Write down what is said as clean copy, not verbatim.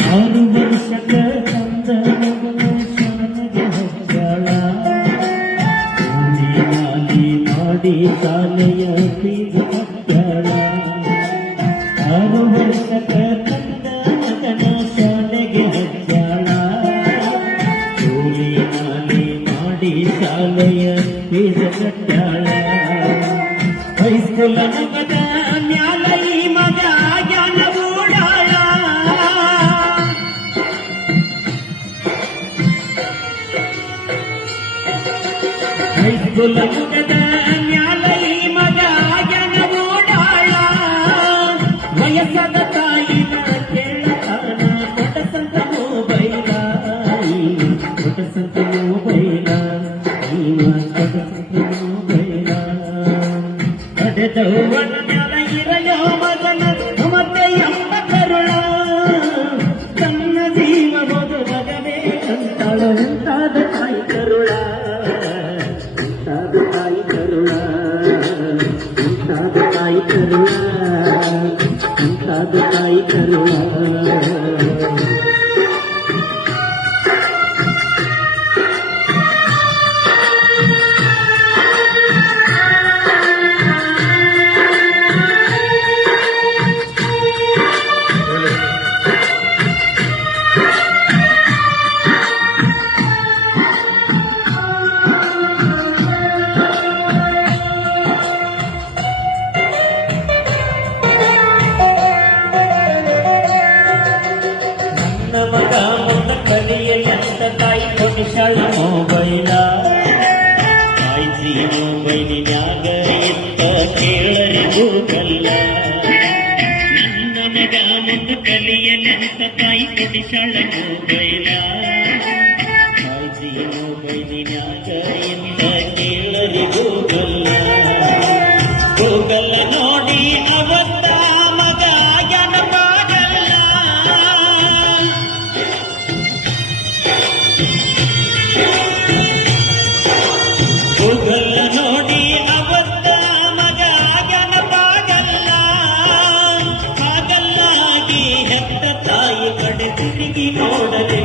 6 ವರ್ಷದ ತಂದ ಶಾಲೆಗೆ ಹಚ್ಚಾಳ ಮಾಡಿ ಶಾಲೆಯ ಫೀಸ್ ಕಟ್ಟಾಳ 6 ವರ್ಷದ ತಂದ ಮಗನ ಶಾಲೆಗೆ ಹಚ್ಚಾಳ ಮಾಡಿ ಶಾಲೆಯ ಫೀಸ್ ಕಟ್ಟಾಳ ಹೈಸ್ಕೂಲ್ ಮಗದ ಮ್ಯಾಲೈ ಮಗ ಜ್ಞಾನ ಓಡಾಳ ಹೈಸ್ಕೂಲ್ ಮಗದ ಮ್ಯಾಲೈ ಮಗ ಜ್ಞಾನ ಓಡಾಳ ವಯಸ್ಸಾದ ತಾಯಿನ ಕೇಳತಾನ ಕೊಡಸಂತ ಮೊಬೈಲ ಕೊಡಸಂತ ಮೊಬೈಲ ಕೊಡಸಂತ ಮೊಬೈಲ ಕಡೆದವನ ಮ್ಯಾಲ ಇರಯೋ ಮಗನ ಮತ್ತೆ ಎಂಬ ಕರುಳ ತನ್ನ ಜೀವ ಹೋದು ಮಗನೇ ಅಂತಾಳ ಉಂಟಾದ ತಾಯಿ ಕರುಳ ಉಂಟಾದ ತಾಯಿ ಕರುಳ ಉಂಟಾದ ತಾಯಿ ಕರುಳ ಉಂಟಾದ ತಾಯಿ ಕರುಳ ಮಗ ಮುಂದ ಕಲಿಯಂತ ತಾಯಿ ಕೊಡಿಸಾಳ ಮೊಬೈಲ ತಾಯಿ ಮೊಬೈಲಿನ್ಯಾಗ ಇತ್ತ ಕೇಳರಿಗೂ ಕಲ್ಲ ನನ್ನ ಮಗ ಮುಂದ ಕಲಿಯಂತ ತಾಯಿ ಕೊಡಿಸಾಳ ಮೊಬೈಲ ತಾಯಿ ಮೊಬೈಲಿನ್ಯಾಗ ಇತ್ತ ಕೇಳರಿಗೂ ಕಲ್ಲ ಗೂಗಲ್ ನೋಡಿ ಅವತ್ತ ಮಗ ಜ್ಞಾನಪಾಗಲ್ಲ ಗೂಗಲ್ ನೋಡಿ ಅವತ್ತ ಮಗ ಜ್ಞಾನಪಾಗಲ್ಲ ಹಾಗಲ್ಲಾಗಿ ಹೆತ್ತ ತಾಯಿ ಕಡೆ ತಿರುಗಿ ನೋಡಲಿ